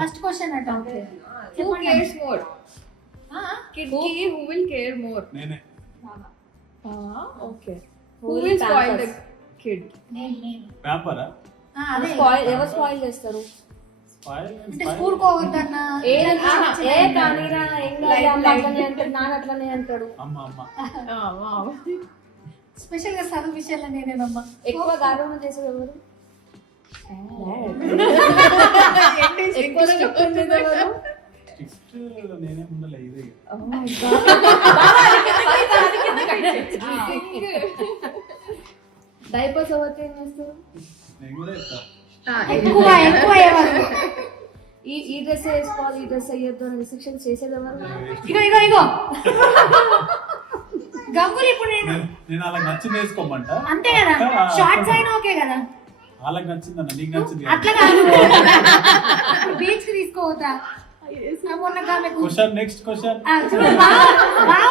First question అట. Who cares more? Kid ki who will care more? నేనే. Okay. Who will spoil the kid? నేను పేపరా? అదే ఎవరు spoil చేస్తారు? స్పాయిల్ అంటే స్కూల్ కోవద్దన్నా కానీరా అంటాడు, నాన్న అట్లనే అంటాడు. అమ్మ స్పెషల్ గా చదువు విషయాల్లో నేనేనమ్మా ఎక్కువ గారం చేసేది ఎవరు? ఎక్కువ స్ట్రిక్ట్ ఉండేది ఎవరు? స్ట్రిక్ట్ నేనే ఉండలే ఇది. డైపర్స్ ఎవరు చేంజ్ చేస్తారు? నేను కూడా చెప్తా. ఎక్కువ అయ్యేవారు. ఈ డ్రెస్ వేసుకోవాలి, ఈ డ్రెస్ వేయొద్దు అని రిస్ట్రిక్షన్స్ చేసేది ఎవరు? ఇగో గంగులు ఇప్పుడు నేను అలా నచ్చింది వేసుకోమంట. అంతే కదా, షార్ట్స్ అయినా ఓకే కదా. వాళ్ళకి నచ్చిందన్న, నీకు నచ్చింది. అట్లా కాదు, బీచ్ కి తీసుకోవద్దా? మొన్న క్వశ్చన్ నెక్స్ట్ క్వశ్చన్. బాగా